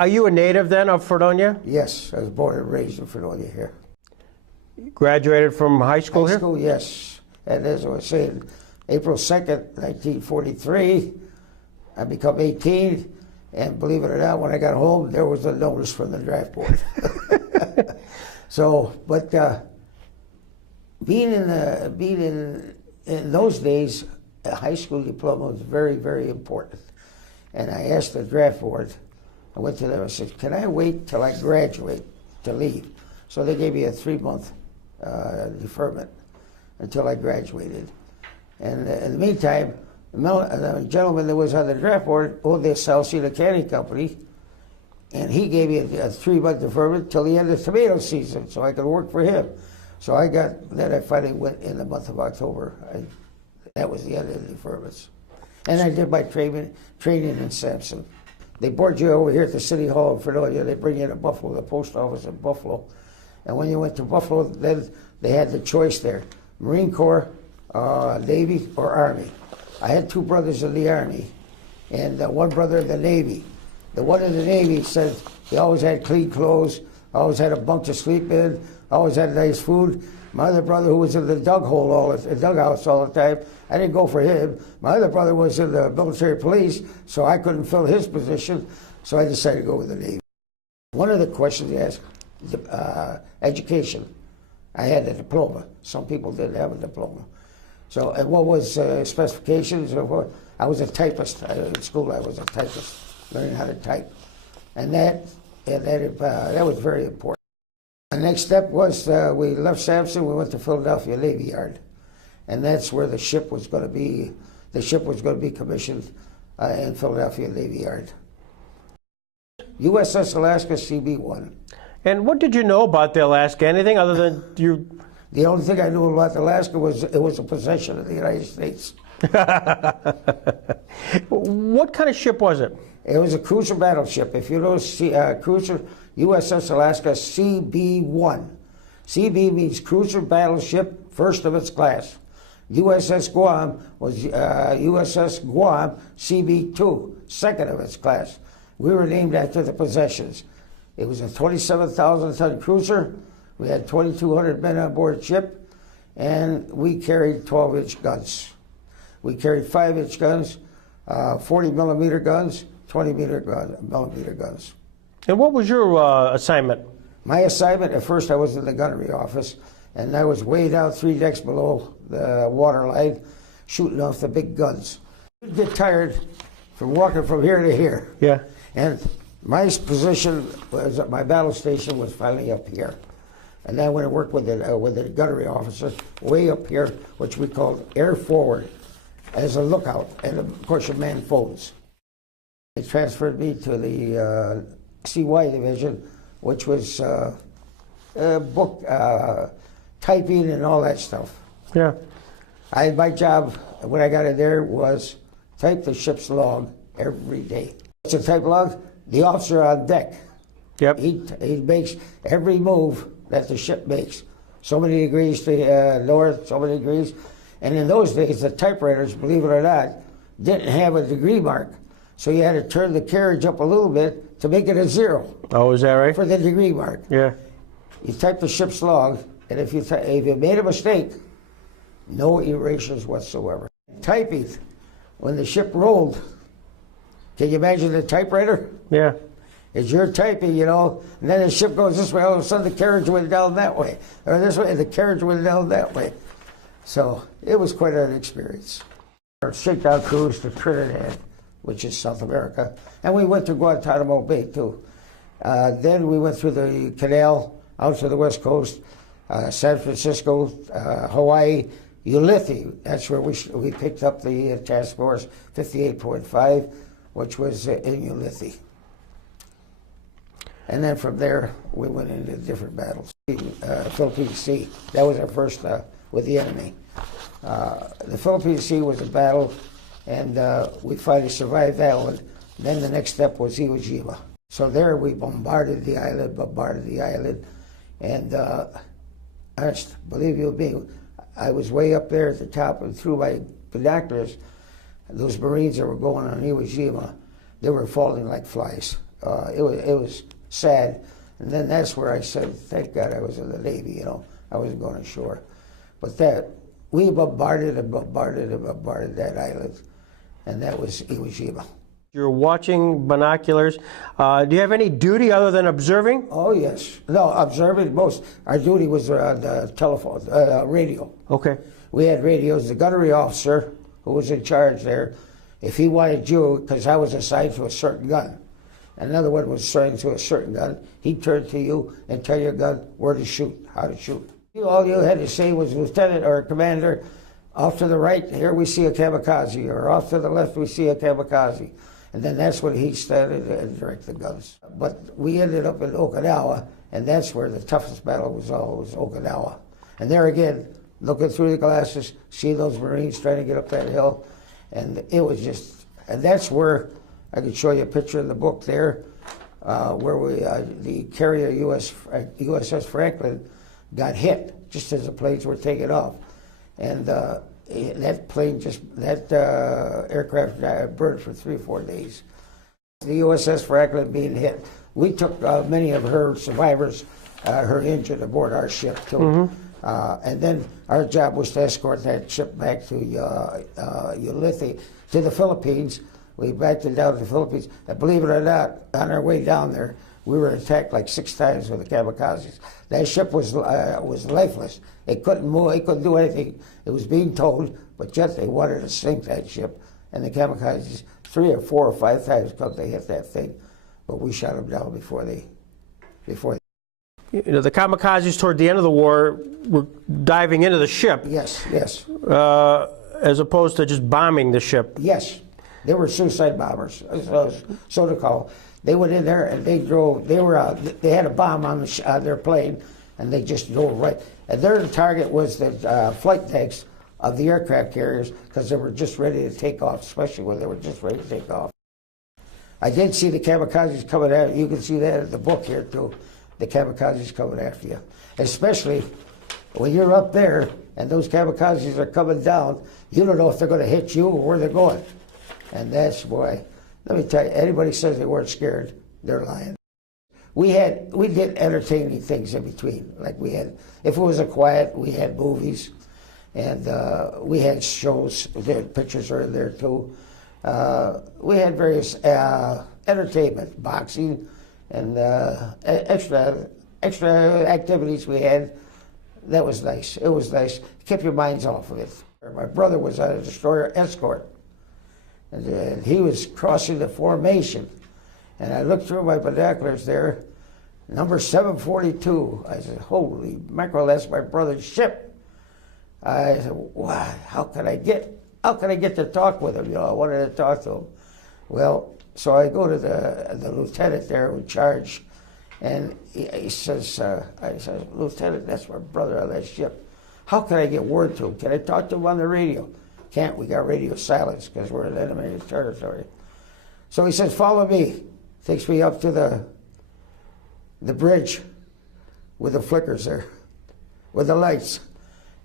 Are you a native then of Fredonia? Yes, I was born and raised in Fredonia here. Graduated from high school here? High school, yes. And as I was saying, April 2nd, 1943, I become 18, and believe it or not, when I got home, there was a notice from the draft board. So, but being in those days, a high school diploma was very, very important. And I asked the draft board, I went to them, I said, can I wait till I graduate to leave? So they gave me a 3-month deferment until I graduated. And in the meantime, the gentleman that was on the draft board owned the Salcedo Canning Company, and he gave me a 3-month deferment till the end of tomato season so I could work for him. So then I finally went in the month of October. That was the end of the deferments. And I did my training in Sampson. They board you over here at the City Hall in Fredonia. They bring you to Buffalo, the post office in Buffalo. And when you went to Buffalo, then they had the choice there, Marine Corps, Navy, or Army. I had 2 brothers in the Army and 1 brother in the Navy. The one in the Navy said he always had clean clothes, always had a bunk to sleep in, always had nice food. My other brother, who was in the dughouse all the time, I didn't go for him. My other brother was in the military police, so I couldn't fill his position, so I decided to go with the Navy. One of the questions he asked, education. I had a diploma. Some people didn't have a diploma. So, and what was specifications? I was a typist. In school, I was a typist, learning how to type. And that was very important. The next step was we left Sampson, we went to Philadelphia Navy Yard. And that's where the ship was going to be. The ship was going to be commissioned in Philadelphia Navy Yard. USS Alaska CB-1. And what did you know about the Alaska? Anything other than you? The only thing I knew about Alaska was it was a possession of the United States. What kind of ship was it? It was a cruiser battleship. If you know cruiser, USS Alaska CB-1. CB means cruiser battleship, first of its class. USS Guam was USS Guam CB-2, second of its class. We were named after the possessions. It was a 27,000-ton cruiser. We had 2,200 men on board ship, and we carried 12-inch guns. We carried 5-inch guns, 40-millimeter guns, 20-millimeter guns. And what was your assignment? My assignment, at first I was in the gunnery office, and I was way down 3 decks below the waterline, shooting off the big guns. You'd get tired from walking from here to here. Yeah. And my position was, my battle station was finally up here. And then I went to work with the gunnery officer way up here, which we called air forward, as a lookout, and of course your man phones. They transferred me to the CY division, which was book typing and all that stuff. Yeah. My job when I got in there was type the ship's log every day. What's a type log? The officer on deck. Yep. He makes every move that the ship makes. So many degrees to north, so many degrees. And in those days, the typewriters, believe it or not, didn't have a degree mark. So you had to turn the carriage up a little bit to make it a 0. Oh, is that right? For the degree mark. Yeah. You type the ship's log, and if you made a mistake, no erasures whatsoever. Typing, when the ship rolled, can you imagine the typewriter? Yeah. It's your typing, you know, and then the ship goes this way, all of a sudden the carriage went down that way, or this way, and the carriage went down that way. So it was quite an experience. Our shakedown cruise to Trinidad, which is South America, and we went to Guantanamo Bay too. Then we went through the canal out to the west coast, San Francisco, Hawaii, Ulithi. That's where we picked up the task force 58.5, which was in Ulithi. And then from there, we went into different battles. Philippine Sea, that was our first with the enemy. The Philippine Sea was a battle, and we finally survived that one. Then the next step was Iwo Jima. So there we bombarded the island, and believe you me, I was way up there at the top, and through my binoculars, those Marines that were going on Iwo Jima, they were falling like flies. it was sad. And then that's where I said, thank God I was in the Navy, you know. I wasn't going ashore. But we bombarded and bombarded and bombarded that island. And that was Iwo Jima. You're watching binoculars. Do you have any duty other than observing? Oh, yes. No, observing most. Our duty was on the telephone, radio. Okay. We had radios. The gunnery officer who was in charge there, if he wanted you, because I was assigned to a certain gun, another one was assigned to a certain gun, he'd turn to you and tell your gun where to shoot, how to shoot. All you had to say was, Lieutenant or Commander, off to the right, here we see a kamikaze, or off to the left, we see a kamikaze. And then that's when he started and direct the guns. But we ended up in Okinawa, and that's where the toughest battle was always Okinawa. And there again, looking through the glasses, see those Marines trying to get up that hill, and it was just, and that's where, I could show you a picture in the book there, where the carrier USS Franklin got hit just as the planes were taking off. And that aircraft burned for 3 or 4 days. The USS Franklin being hit, we took many of her survivors, her injured, aboard our ship too. Mm-hmm. And then our job was to escort that ship back to Ulithi, to the Philippines. We backed it down to the Philippines. And believe it or not, on our way down there, we were attacked like 6 times with the kamikazes. That ship was lifeless. It couldn't move. It couldn't do anything. It was being towed, but yet they wanted to sink that ship. And the kamikazes, 3 or 4 or 5 times, they hit that thing. But we shot them down before they. You know, the kamikazes toward the end of the war were diving into the ship. Yes, yes. As opposed to just bombing the ship. Yes, they were suicide bombers, so to call. They went in there and they drove. They had a bomb on their plane, and they just drove right. And their target was the flight decks of the aircraft carriers, because they were just ready to take off, especially when they were just ready to take off. I did see the kamikazes coming out. You can see that in the book here too. The kamikazes coming after you, especially when you're up there and those kamikazes are coming down. You don't know if they're going to hit you or where they're going, and that's why. Let me tell you, anybody says they weren't scared, they're lying. We did entertaining things in between. Like if it was a quiet, we had movies, and we had shows. The pictures are in there too. We had various entertainment, boxing, and extra activities we had. That was nice. It was nice. Kept your minds off of it. My brother was on a destroyer escort, and he was crossing the formation. And I looked through my binoculars there, number 742. I said, holy mackerel, that's my brother's ship. I said, wow, how can I get to talk with him? You know, I wanted to talk to him. Well, so I go to the lieutenant there in charge, and he says, I said, Lieutenant, that's my brother on that ship. How can I get word to him? Can I talk to him on the radio? Can't. We got radio silence because we're in enemy territory. So he says, follow me. Takes me up to the bridge with the flickers there, with the lights.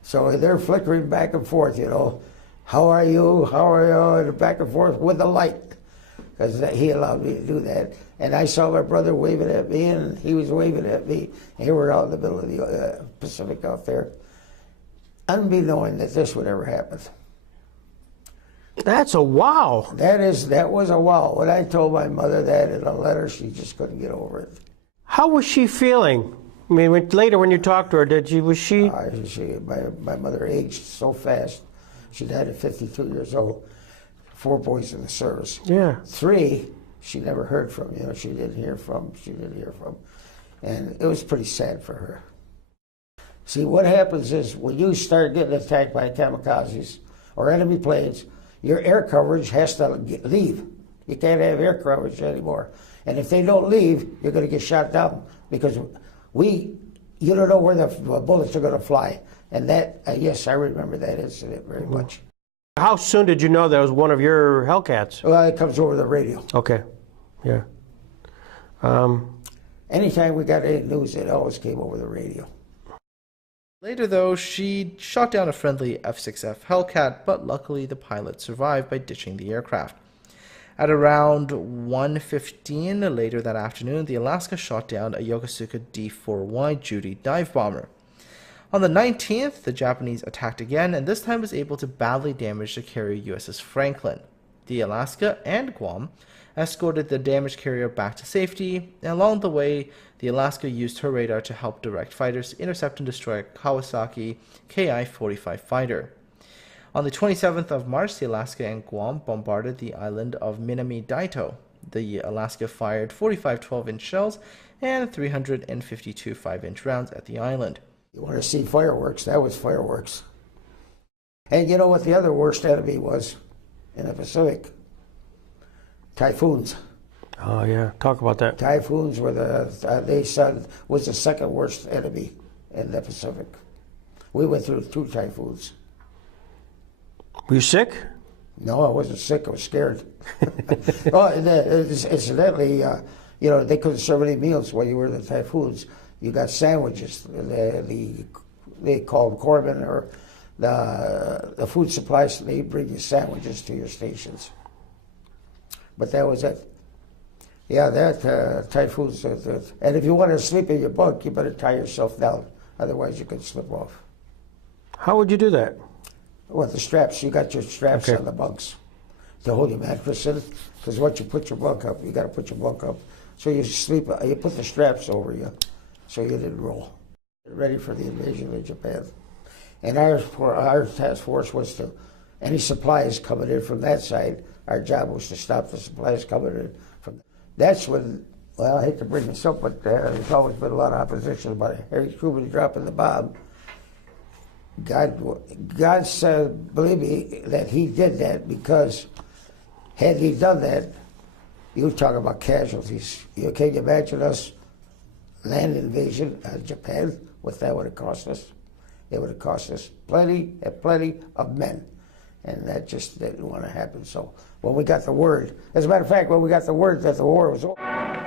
So they're flickering back and forth, you know. How are you? How are you? And back and forth with the light, because he allowed me to do that. And I saw my brother waving at me, and he was waving at me. And here we're out in the middle of the Pacific out there, unbeknown that this would ever happen. That's a wow. That was a wow. When I told my mother that in a letter, she just couldn't get over it. How was she feeling? I mean, later when you talked to her, was she? My mother aged so fast. She died at 52 years old. 4 boys in the service. Yeah. 3, she never heard from. You know, she didn't hear from. And it was pretty sad for her. See, what happens is when you start getting attacked by kamikazes or enemy planes, your air coverage has to leave. You can't have air coverage anymore. And if they don't leave, you're going to get shot down, because you don't know where the bullets are going to fly. And that, yes, I remember that incident very much. How soon did you know that was one of your Hellcats? Well, it comes over the radio. Okay, yeah. Anytime we got any news, it always came over the radio. Later, though, she shot down a friendly F-6F Hellcat, but luckily the pilot survived by ditching the aircraft. At around 1:15 later that afternoon, the Alaska shot down a Yokosuka D-4Y Judy dive bomber. On the 19th, the Japanese attacked again, and this time was able to badly damage the carrier USS Franklin. The Alaska and Guam escorted the damaged carrier back to safety, and along the way, the Alaska used her radar to help direct fighters to intercept and destroy a Kawasaki Ki-45 fighter. On the 27th of March, the Alaska and Guam bombarded the island of Minami-Daito. The Alaska fired 45 12-inch shells and 352 5-inch rounds at the island. You want to see fireworks? That was fireworks. And you know what the other worst enemy was in the Pacific? Typhoons. Oh, yeah. Talk about that. Typhoons were they said was the second worst enemy in the Pacific. We went through 2 typhoons. Were you sick? No, I wasn't sick. I was scared. Oh, and incidentally, you know, they couldn't serve any meals while you were in the typhoons. You got sandwiches. They called corpsmen or the food supplies. They bring you sandwiches to your stations. But that was it. Yeah, that typhoons. And if you want to sleep in your bunk, you better tie yourself down. Otherwise, you could slip off. How would you do that? With the straps, you got your straps Okay. on the bunks to hold your mattress in. Because once you put your bunk up, you got to put your bunk up. So you sleep. You put the straps over you, so you didn't roll. Ready for the invasion of Japan. And our task force was to any supplies coming in from that side. Our job was to stop the supplies coming in from. That's when. Well, I hate to bring this up, but there's always been a lot of opposition about Harry Truman dropping the bomb. God said, believe me, that he did that because had he done that, you talk about casualties. Can you imagine us land invasion of Japan? What that would have cost us? It would have cost us plenty and plenty of men. And that just didn't want to happen. So when we got the word, as a matter of fact, when we got the word that the war was over.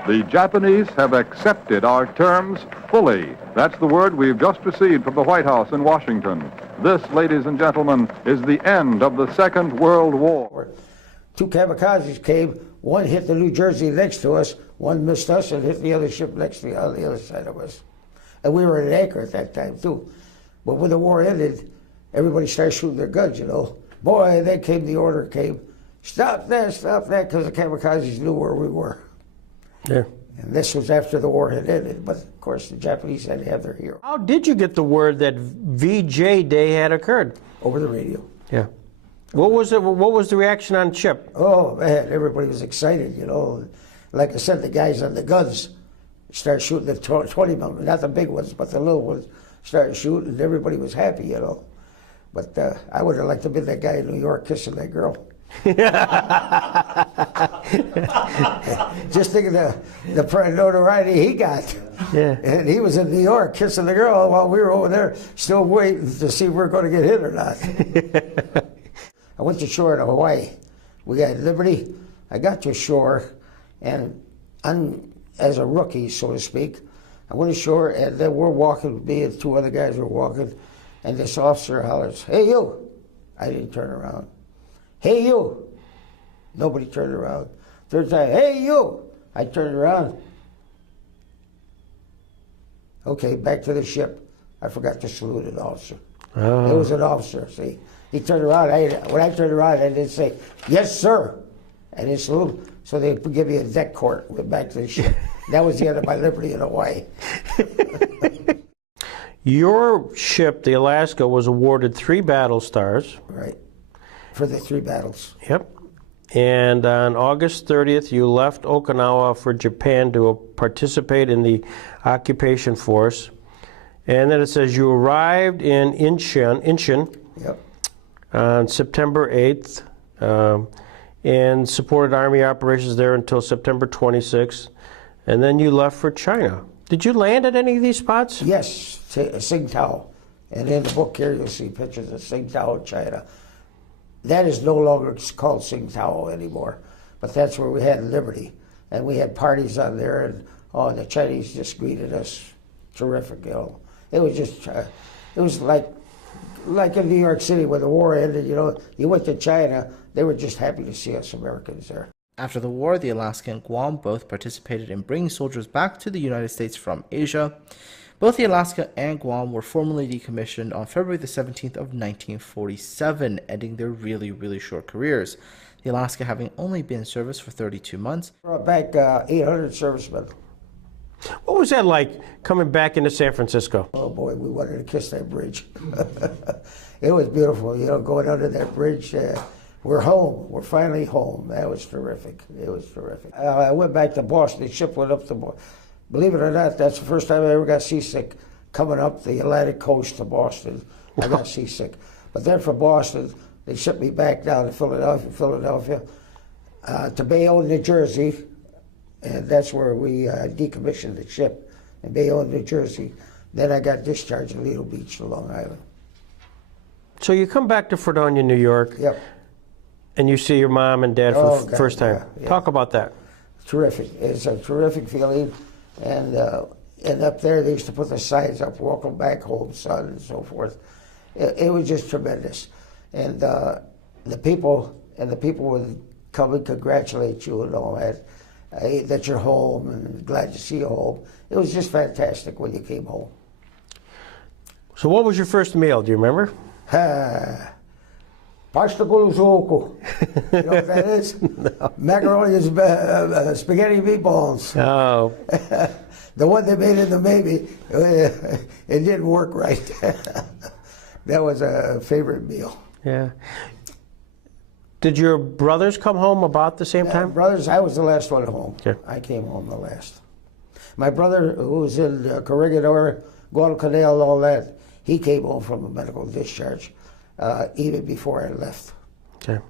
The Japanese have accepted our terms fully. That's the word we've just received from the White House in Washington. This, ladies and gentlemen, is the end of the Second World War. 2 kamikazes came. One hit the New Jersey next to us. One missed us and hit the other ship next to on the other side of us. And we were at anchor at that time, too. But when the war ended, everybody started shooting their guns, you know. Boy, then came the order, stop that, because the kamikazes knew where we were. Yeah. And this was after the war had ended, but of course the Japanese had to have their hero. How did you get the word that VJ Day had occurred? Over the radio. Yeah. What was it? What was the reaction on ship? Oh man, everybody was excited, you know. Like I said, the guys on the guns started shooting the 20 millimeter, not the big ones, but the little ones started shooting, and everybody was happy, you know. But I would have liked to have been that guy in New York kissing that girl. Just think of the notoriety he got. Yeah. And he was in New York kissing the girl while we were over there still waiting to see if we were going to get hit or not. I went to shore in Hawaii. We got Liberty. I got to shore, and as a rookie, so to speak, I went ashore, and then we're walking, me and 2 other guys were walking, and this officer hollers, "Hey, you!" I didn't turn around. "Hey, you!" Nobody turned around. Third time, "Hey, you!" I turned around. Okay, back to the ship. I forgot to salute an officer. Oh. It was an officer, see. He turned around. When I turned around, I didn't say, "Yes, sir." I didn't salute. So they give me a deck court. Went back to the ship. That was the end of my liberty in Hawaii. Your ship, the Alaska, was awarded 3 battle stars. Right. For the 3 battles. Yep. And on August 30th, you left Okinawa for Japan to participate in the occupation force. And then it says you arrived in Incheon Yep. on September 8th and supported Army operations there until September 26th. And then you left for China. Did you land at any of these spots? Yes, Tsingtao. And in the book here, you'll see pictures of Tsingtao, China. That is no longer called Tsingtao anymore, but that's where we had Liberty. And we had parties on there, and the Chinese just greeted us terrific, you know. It was just, it was like in New York City when the war ended, you know, you went to China, they were just happy to see us Americans there. After the war, the Alaska and Guam both participated in bringing soldiers back to the United States from Asia. Both the Alaska and Guam were formally decommissioned on February the 17th of 1947, ending their really, really short careers. The Alaska having only been in service for 32 months. Brought back 800 servicemen. What was that like coming back into San Francisco? Oh boy, we wanted to kiss that bridge. It was beautiful, you know, going under that bridge. We're home. We're finally home. That was terrific. It was terrific. I went back to Boston. The ship went up to Boston. Believe it or not, that's the first time I ever got seasick coming up the Atlantic coast to Boston. I got seasick. But then from Boston, they shipped me back down to Philadelphia, to Bayonne, New Jersey, and that's where we decommissioned the ship in Bayonne, New Jersey. Then I got discharged in Lido Beach, Long Island. So you come back to Fredonia, New York, Yep. and you see your mom and dad for the God, first time. yeah. Talk about that. Terrific. It's a terrific feeling. And up there, they used to put the signs up, "Welcome back home, son," and so forth. It was just tremendous. And the people would come and congratulate you and all that you're home and glad to see you home. It was just fantastic when you came home. So what was your first meal? Do you remember? Pasta con zucco. You know what that is? No. Macaroni and spaghetti meatballs. Oh. The one they made in the baby, it didn't work right. That was a favorite meal. Yeah. Did your brothers come home about the same time? Brothers, I was the last one home. Okay. I came home the last. My brother, who was in Corregidor, Guadalcanal, all that, he came home from a medical discharge even before I left. Okay.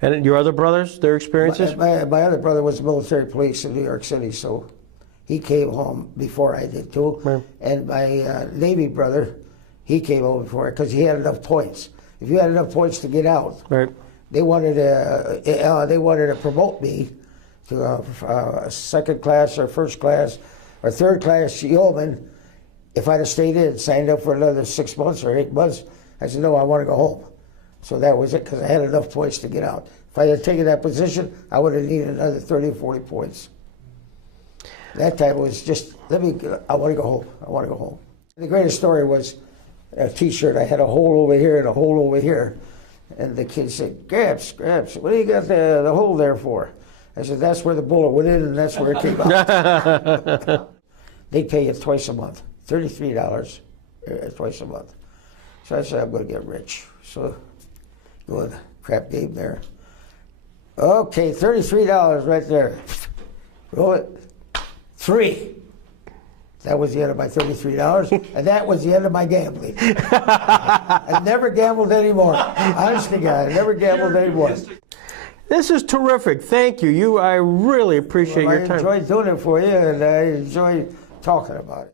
And your other brothers, their experiences? My other brother was military police in New York City, so he came home before I did too. Right. And my Navy brother, he came home before because he had enough points. If you had enough points to get out, right. they wanted to promote me to a second class or first class or third class yeoman. If I'd have stayed in, signed up for another 6 months or 8 months, I said, no, I want to go home. So that was it, because I had enough points to get out. If I had taken that position, I would have needed another 30 or 40 points. That time it was just, I want to go home. I want to go home. The greatest story was a T-shirt. I had a hole over here and a hole over here. And the kid said, Gramps, what do you got the hole there for? I said, that's where the bullet went in and that's where it came out. They pay you twice a month, $33 twice a month. So I said, I'm going to get rich. So go in the crap game there. Okay, $33 right there. Roll it. 3. That was the end of my $33, and that was the end of my gambling. I never gambled anymore. Honest to God, I never gambled anymore. This is terrific. Thank you. I really appreciate your time. I enjoyed doing it for you, and I enjoy talking about it.